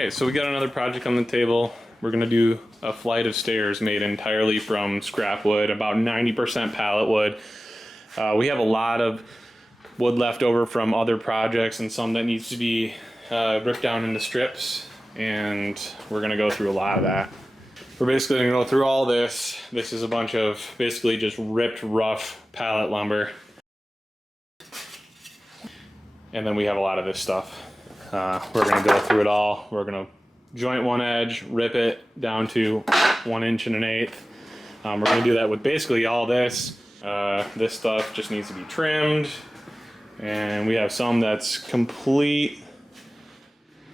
Alright, so we got another project on the table. We're gonna do a flight of stairs made entirely from scrap wood, about 90% pallet wood. We have a lot of wood left over from other projects and some that needs to be ripped down into strips, and we're gonna go through a lot of that. We're basically gonna go through all this. This is a bunch of basically just ripped rough pallet lumber. And then we have a lot of this stuff. We're gonna go through it all. We're gonna joint one edge, rip it down to 1 1/8 inches. We're gonna do that with basically all this. This stuff just needs to be trimmed. And we have some that's complete.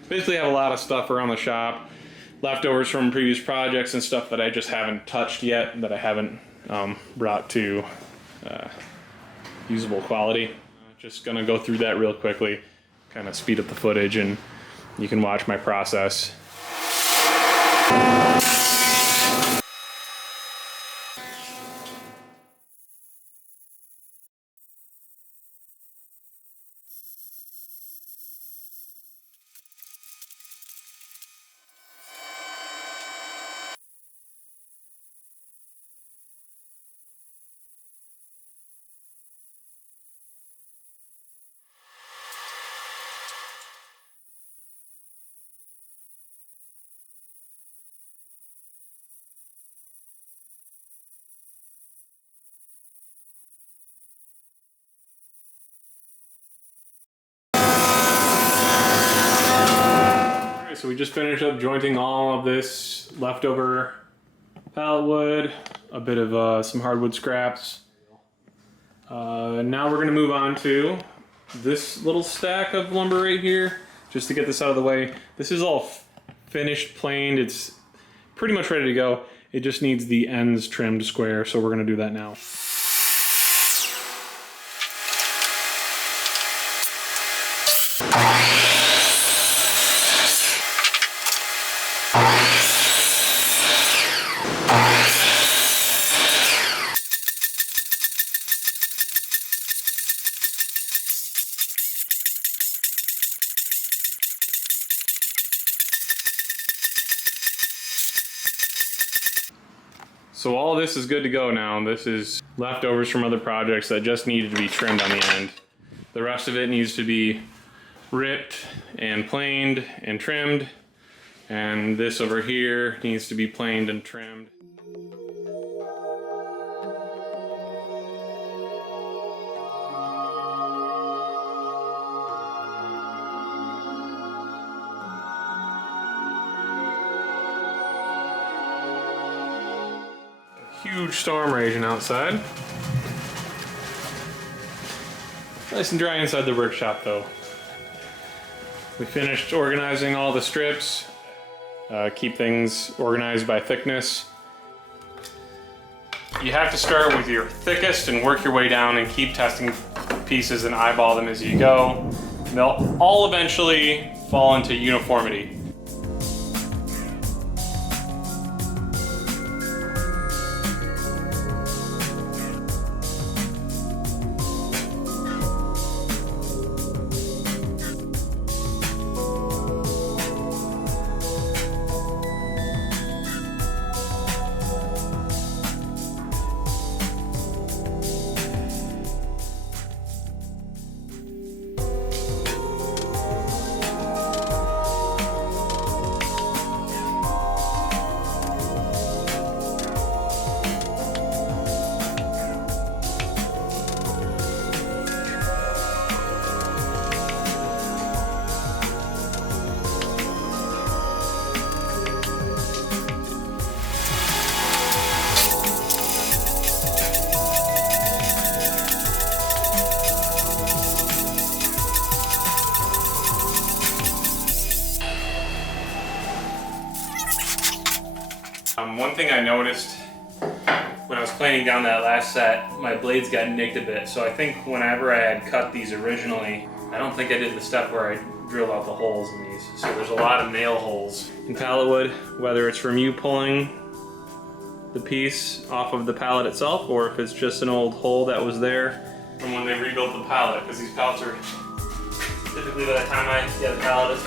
Basically have a lot of stuff around the shop. Leftovers from previous projects and stuff that I just haven't touched yet, that I haven't brought to usable quality. Just gonna go through that real quickly, kind of speed up the footage, and you can watch my process. So we just finished up jointing all of this leftover pallet wood, a bit of some hardwood scraps. Now we're gonna move on to this little stack of lumber right here, just to get this out of the way. This is all finished, planed. It's pretty much ready to go. It just needs the ends trimmed square, so we're gonna do that now. So all this is good to go now. This is leftovers from other projects that just needed to be trimmed on the end. The rest of it needs to be ripped and planed and trimmed. And this over here needs to be planed and trimmed. Huge storm raging outside. Nice and dry inside the workshop though. We finished organizing all the strips. Keep things organized by thickness. You have to start with your thickest and work your way down and keep testing pieces and eyeball them as you go. They'll all eventually fall into uniformity. One thing I noticed when I was planing down that last set, my blades got nicked a bit. So I think whenever I had cut these originally, I don't think I did the step where I drilled out the holes in these. So there's a lot of nail holes in pallet wood, whether it's from you pulling the piece off of the pallet itself, or if it's just an old hole that was there from when they rebuilt the pallet, because these pallets are typically, by the time I get a pallet, it's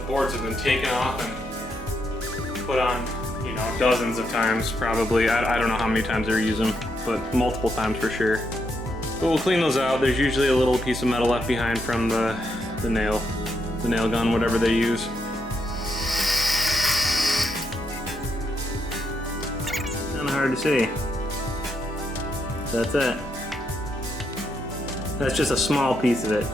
the boards have been taken off and put on, you know, dozens of times probably. I don't know how many times they're used them, but multiple times for sure. But we'll clean those out. There's usually a little piece of metal left behind from the nail gun, whatever they use. Kind of hard to see. That's it. That's just a small piece of it.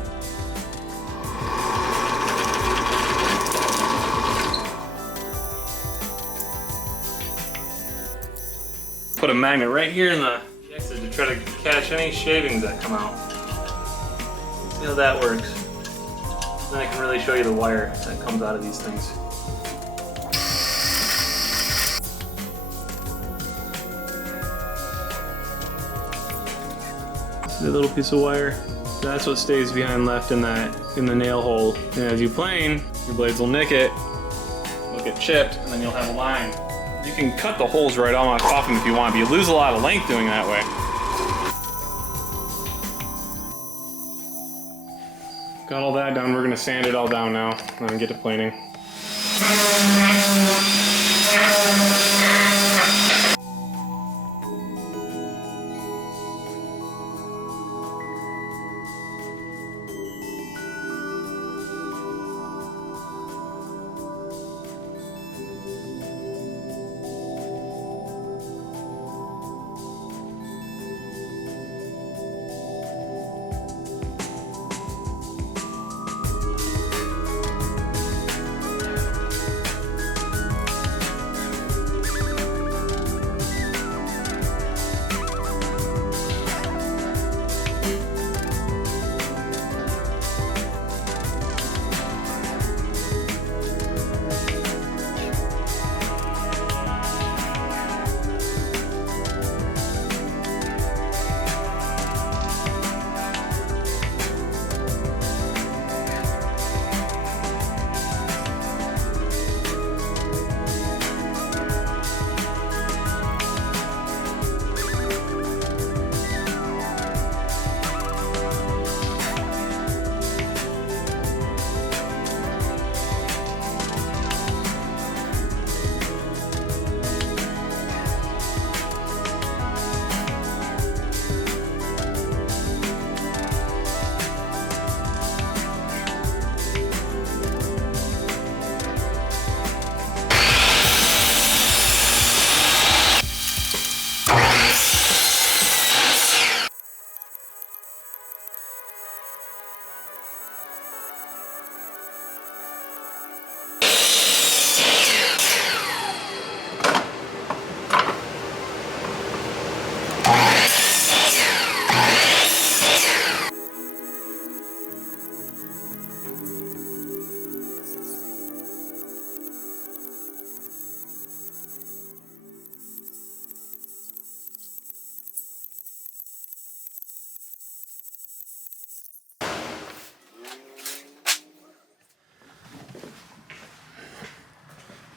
Put a magnet right here in the exit to try to catch any shavings that come out. See how that works. Then I can really show you the wire that comes out of these things. See the little piece of wire? That's what stays behind left in the nail hole. And as you plane, your blades will nick it, it'll get chipped, and then you'll have a line. You can cut the holes right off them if you want, but you lose a lot of length doing that way. Got all that done. We're gonna sand it all down now and then get to planing.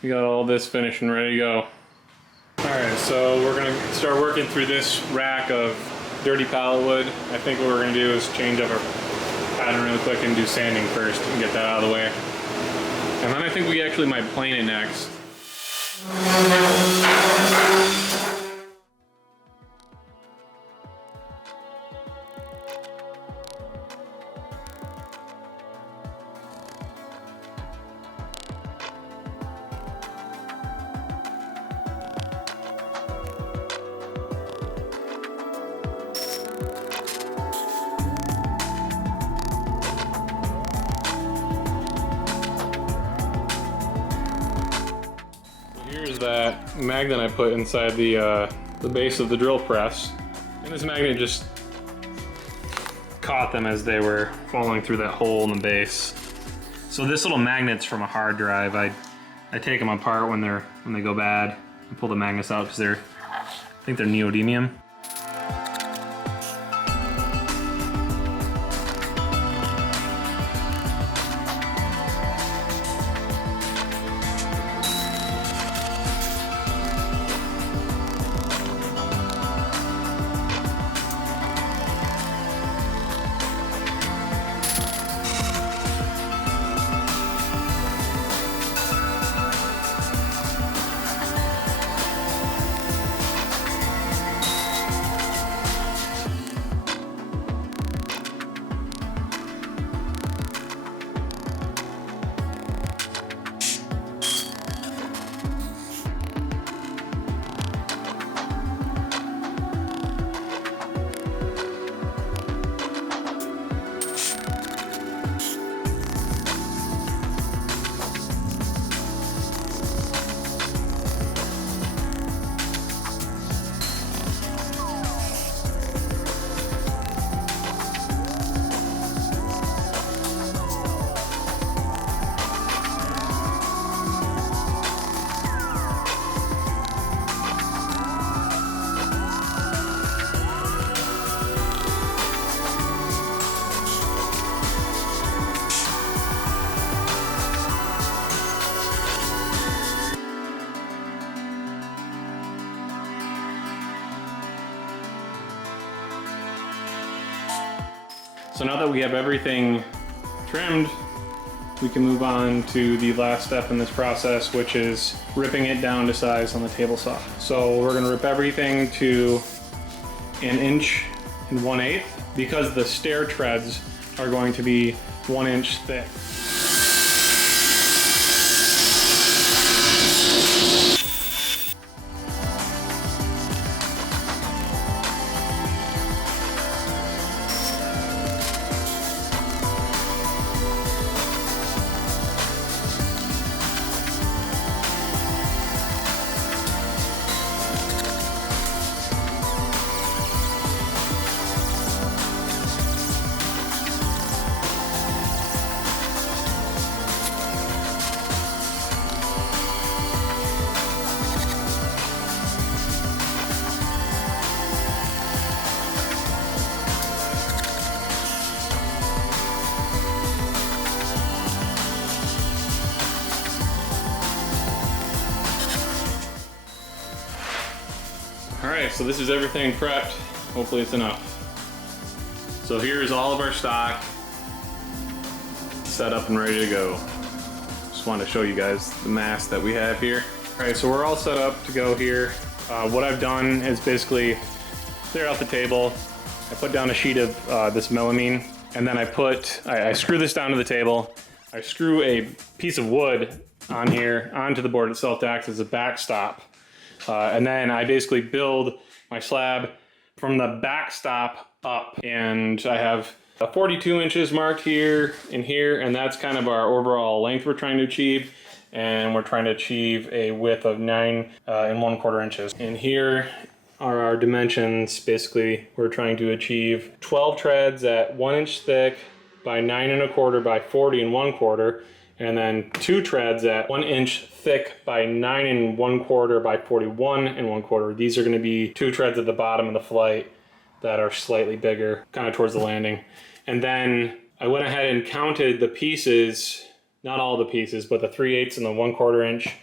We got all this finished and ready to go. Alright, so we're gonna start working through this rack of dirty pallet wood. I think what we're gonna do is change up our pattern really quick and do sanding first and get that out of the way. And then I think we actually might plane it next. Here's that magnet I put inside the base of the drill press, and this magnet just caught them as they were falling through that hole in the base. So this little magnet's from a hard drive. I take them apart when they go bad and pull the magnets out because I think they're neodymium. So now that we have everything trimmed, we can move on to the last step in this process, which is ripping it down to size on the table saw. So we're gonna rip everything to 1 1/8 inch because the stair treads are going to be 1 inch thick. Alright, so this is everything prepped. Hopefully it's enough. So here's all of our stock set up and ready to go. Just wanted to show you guys the mass that we have here. Alright, so we're all set up to go here. What I've done is basically clear out the table. I put down a sheet of this melamine, and then I screw this down to the table. I screw a piece of wood on here onto the board itself to act as a backstop. And then I basically build my slab from the backstop up, and I have 42 inches marked here and here, and that's kind of our overall length we're trying to achieve. And we're trying to achieve a width of 9 1/4 inches. And here are our dimensions. Basically, we're trying to achieve 12 treads at 1 inch thick by 9 1/4 by 40 1/4, and then 2 treads at 1 inch thick by 9 1/4 by 41 1/4. These are going to be 2 treads at the bottom of the flight that are slightly bigger, kind of towards the landing. And then I went ahead and counted the pieces, not all the pieces, but the 3/8 and the 1/4 inch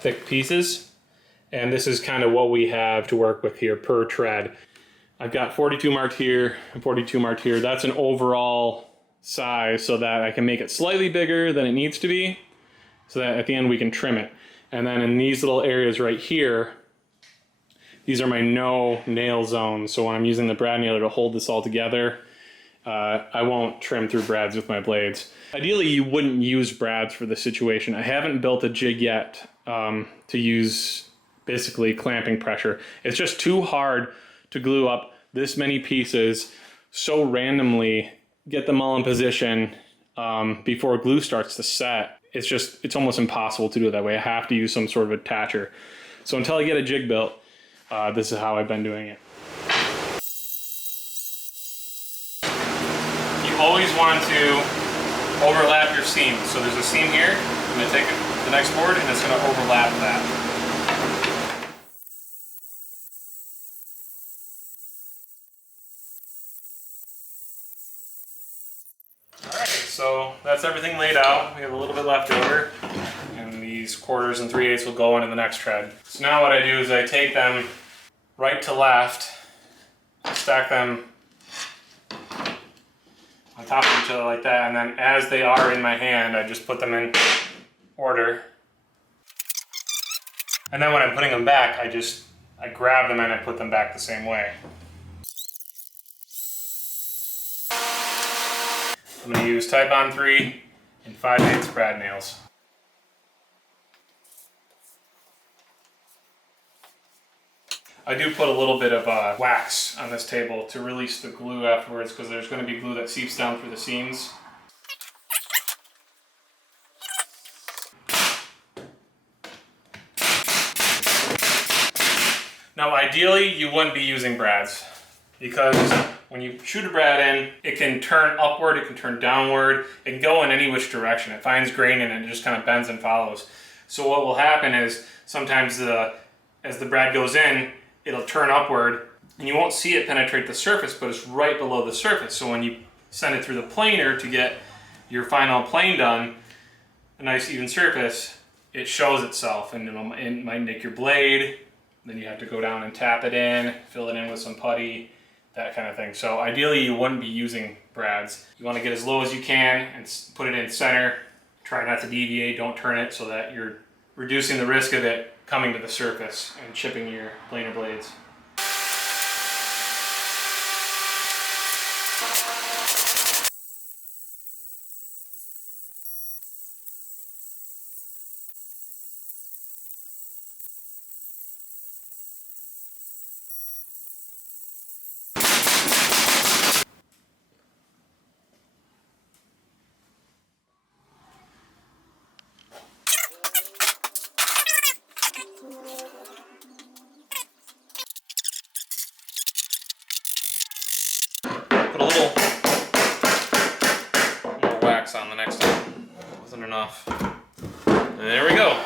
thick pieces. And this is kind of what we have to work with here per tread. I've got 42 marked here and 42 marked here. That's an overall size so that I can make it slightly bigger than it needs to be, so that at the end we can trim it. And then in these little areas right here, these are my no nail zones. So when I'm using the brad nailer to hold this all together, I won't trim through brads with my blades. Ideally, you wouldn't use brads for this situation. I haven't built a jig yet to use basically clamping pressure. It's just too hard to glue up this many pieces so randomly, get them all in position before glue starts to set. It's almost impossible to do it that way. I have to use some sort of attacher. So until I get a jig built, this is how I've been doing it. You always want to overlap your seams. So there's a seam here. I'm going to take the next board and it's going to overlap that. Alright, so that's everything laid out. We have a little bit left over, and these 1/4 and 3/8 will go into the next tread. So now what I do is I take them right to left, stack them on top of each other like that, and then as they are in my hand, I just put them in order. And then when I'm putting them back, I grab them and I put them back the same way. I'm going to use Type-On 3 and 5/8 brad nails. I do put a little bit of wax on this table to release the glue afterwards, because there's going to be glue that seeps down through the seams. Now ideally you wouldn't be using brads, because when you shoot a brad in, it can turn upward, it can turn downward, it can go in any which direction. It finds grain and it just kind of bends and follows. So what will happen is sometimes as the brad goes in, it'll turn upward and you won't see it penetrate the surface, but it's right below the surface. So when you send it through the planer to get your final plane done, a nice even surface, it shows itself, and it might nick your blade. Then you have to go down and tap it in, fill it in with some putty, that kind of thing. So ideally you wouldn't be using brads. You want to get as low as you can and put it in center. Try not to deviate, don't turn it, so that you're reducing the risk of it coming to the surface and chipping your planer blades. Put a little more wax on the next one. Wasn't enough. And there we go.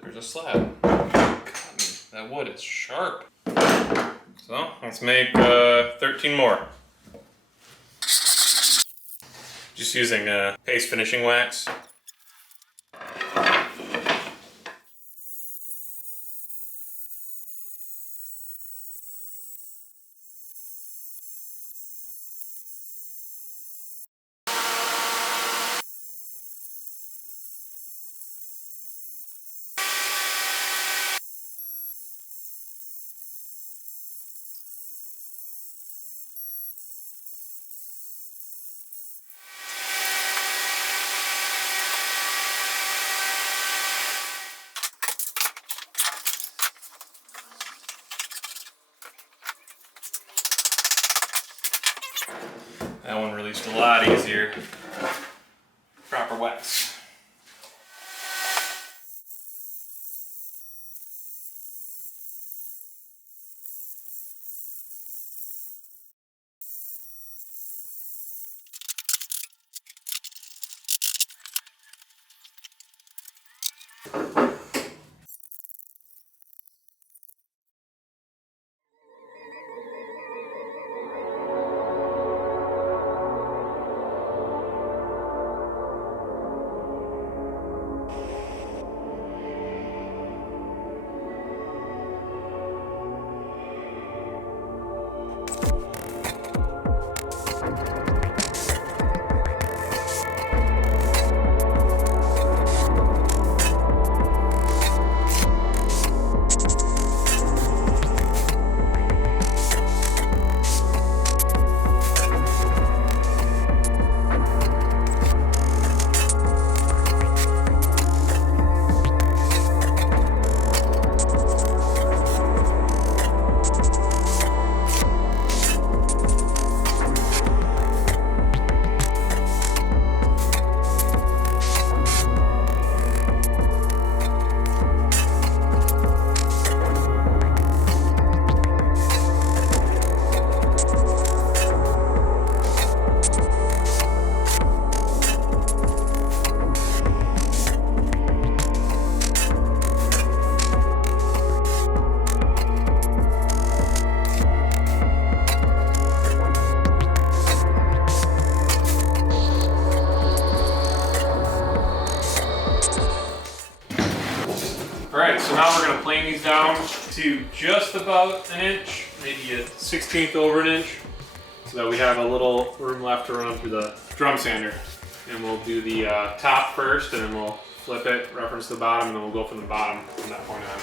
There's a slab. That wood is sharp. So let's make 13 more. Just using paste finishing wax. That one released a lot easier. Proper wax. Alright, so now we're going to plane these down to just about an inch, maybe a 1/16 over an inch, so that we have a little room left to run through the drum sander. And we'll do the top first, and then we'll flip it, reference the bottom, and then we'll go from the bottom from that point on.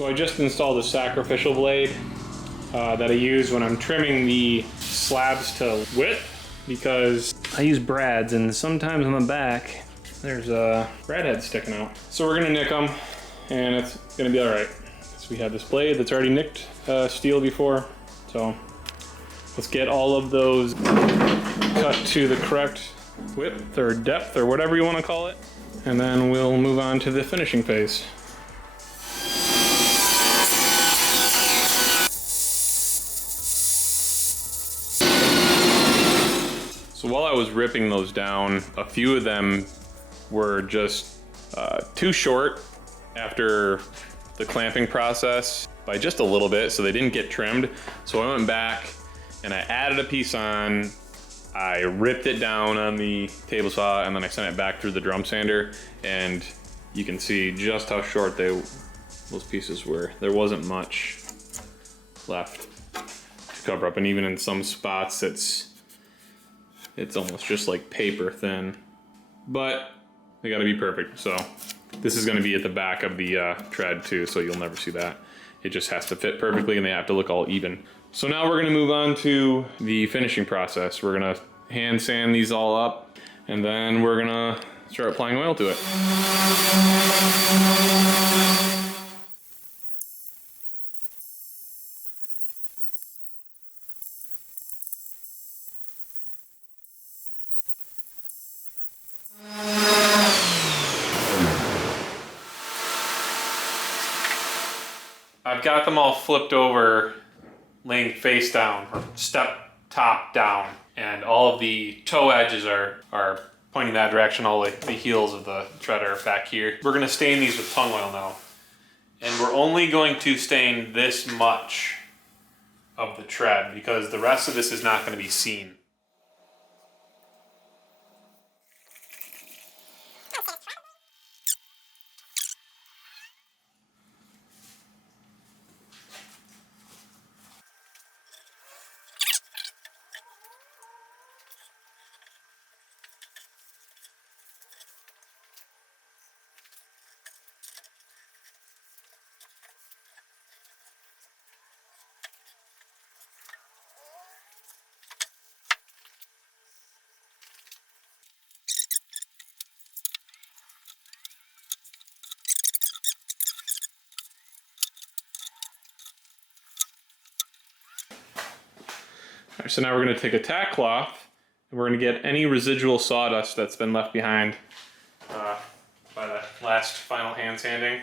So I just installed a sacrificial blade that I use when I'm trimming the slabs to width, because I use brads and sometimes on the back there's a brad head sticking out. So we're gonna nick them and it's gonna be all right. So we have this blade that's already nicked steel before. So let's get all of those cut to the correct width or depth or whatever you want to call it. And then we'll move on to the finishing phase. So while I was ripping those down, a few of them were just too short after the clamping process by just a little bit, so they didn't get trimmed. So I went back and I added a piece on, I ripped it down on the table saw, and then I sent it back through the drum sander, and you can see just how short those pieces were. There wasn't much left to cover up, and even in some spots it's almost just like paper thin, but they gotta be perfect. So this is gonna be at the back of the tread too, so you'll never see that. It just has to fit perfectly and they have to look all even. So now we're gonna move on to the finishing process. We're gonna hand sand these all up, and then we're gonna start applying oil to it. I've got them all flipped over, laying face down, or step top down, and all of the toe edges are pointing that direction. All the heels of the tread are back here. We're gonna stain these with tung oil now. And we're only going to stain this much of the tread because the rest of this is not gonna be seen. All right, so now we're going to take a tack cloth and we're going to get any residual sawdust that's been left behind by the last final hand sanding.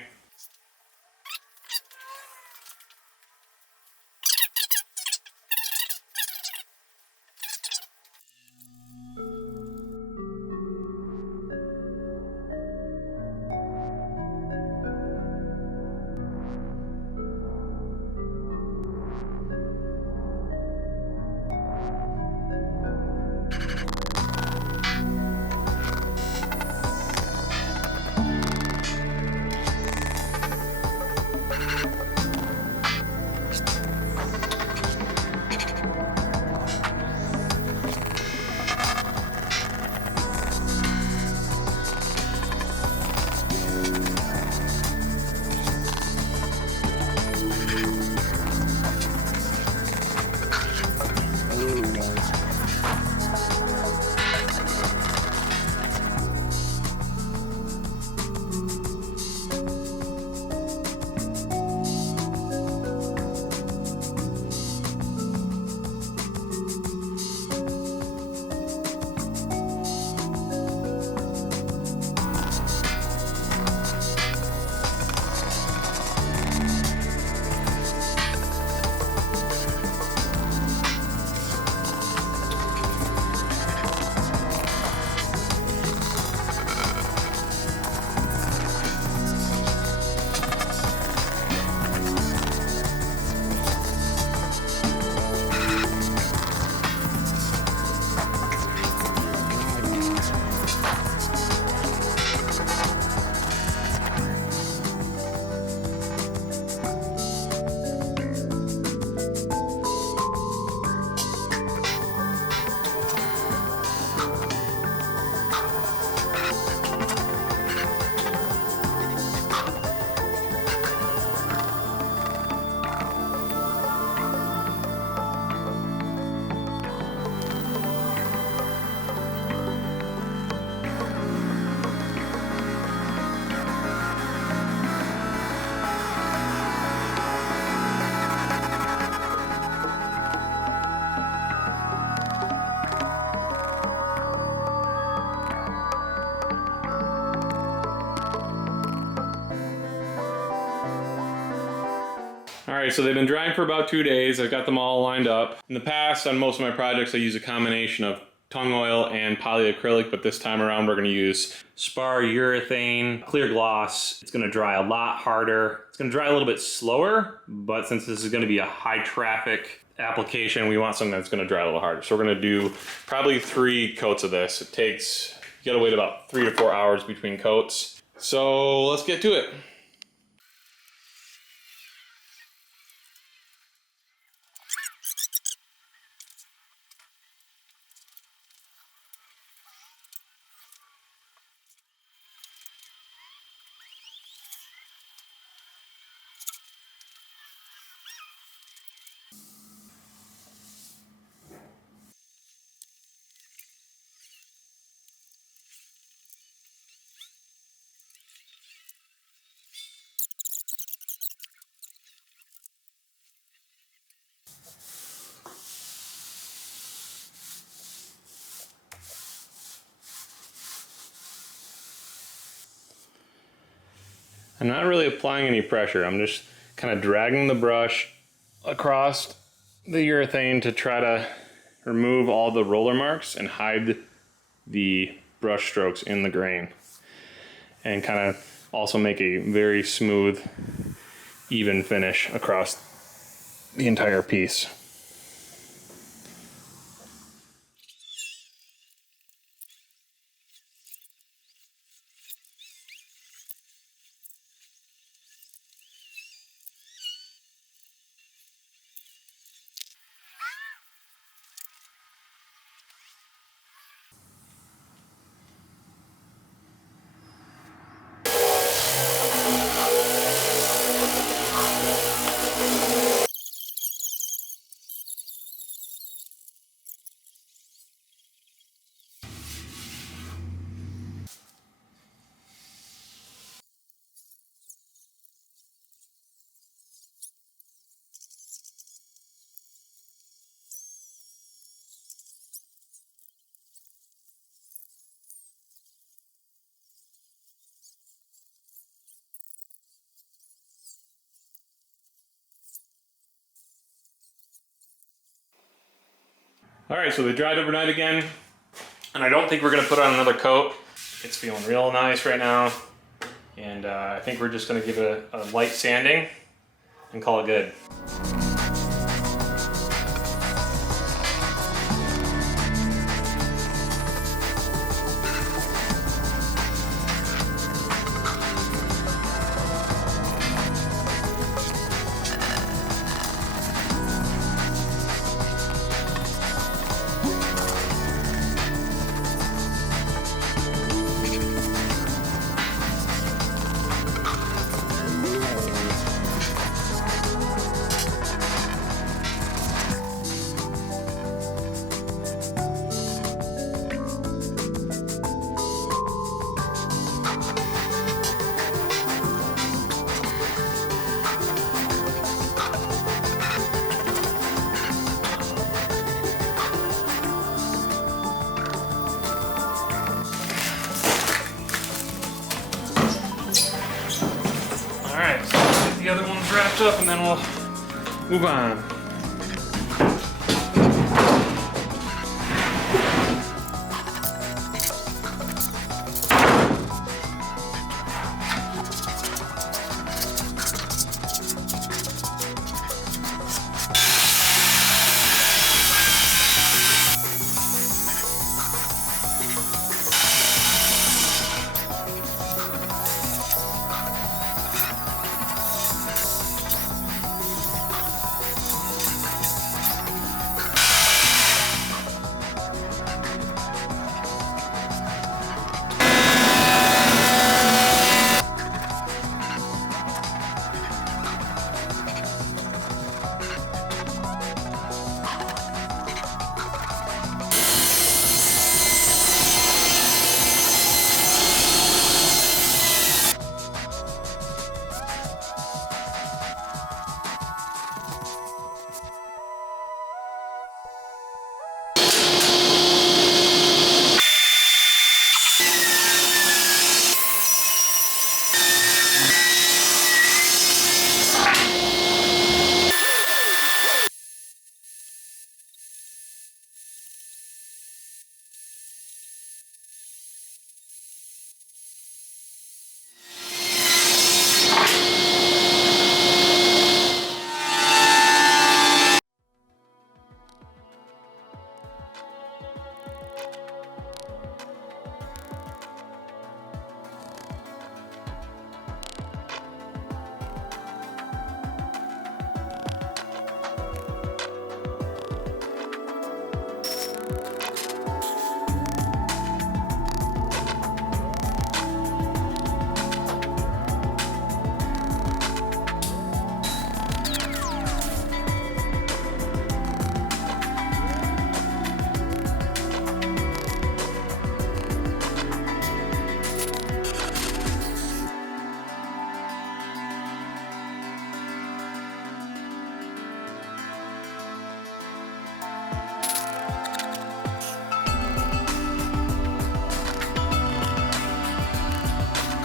right, so they've been drying for about 2 days. I've got them all lined up. In the past, on most of my projects, I use a combination of tung oil and polyacrylic, but this time around we're going to use spar urethane clear gloss. It's going to dry a lot harder. It's going to dry a little bit slower, but since this is going to be a high traffic application, we want something that's going to dry a little harder. So we're going to do probably 3 coats of this. It takes, you got to wait about 3 to 4 hours between coats. So let's get to it. I'm not really applying any pressure. I'm just kind of dragging the brush across the urethane to try to remove all the roller marks and hide the brush strokes in the grain. And kind of also make a very smooth, even finish across the entire piece. All right, so they dried overnight again, and I don't think we're gonna put on another coat. It's feeling real nice right now, and I think we're just gonna give it a light sanding and call it good. Alright, so let's get the other ones wrapped up and then we'll move on.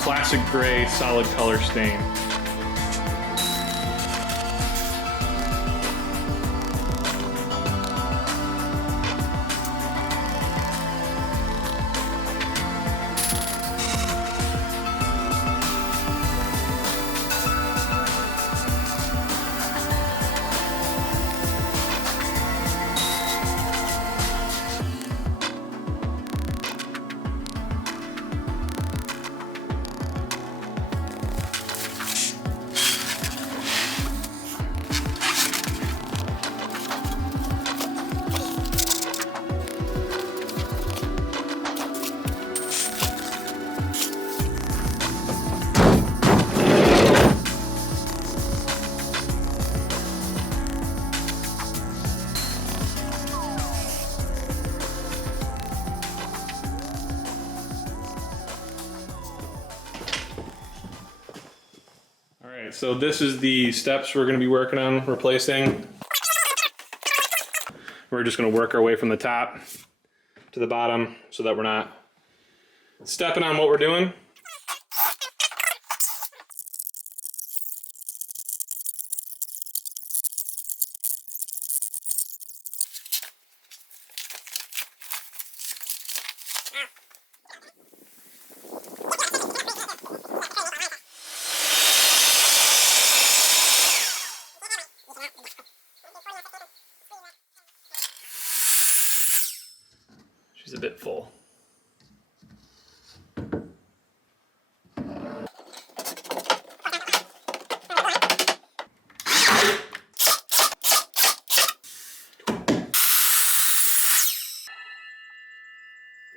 classic gray solid color stain. So this is the steps we're going to be working on replacing. We're just going to work our way from the top to the bottom so that we're not stepping on what we're doing. She's a bit full.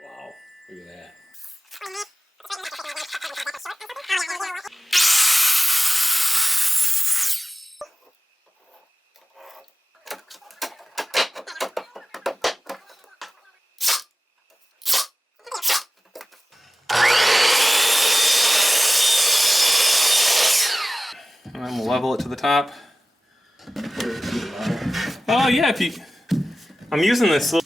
Wow, look at that. And then we'll level it to the top. Oh yeah, if you, I'm using this little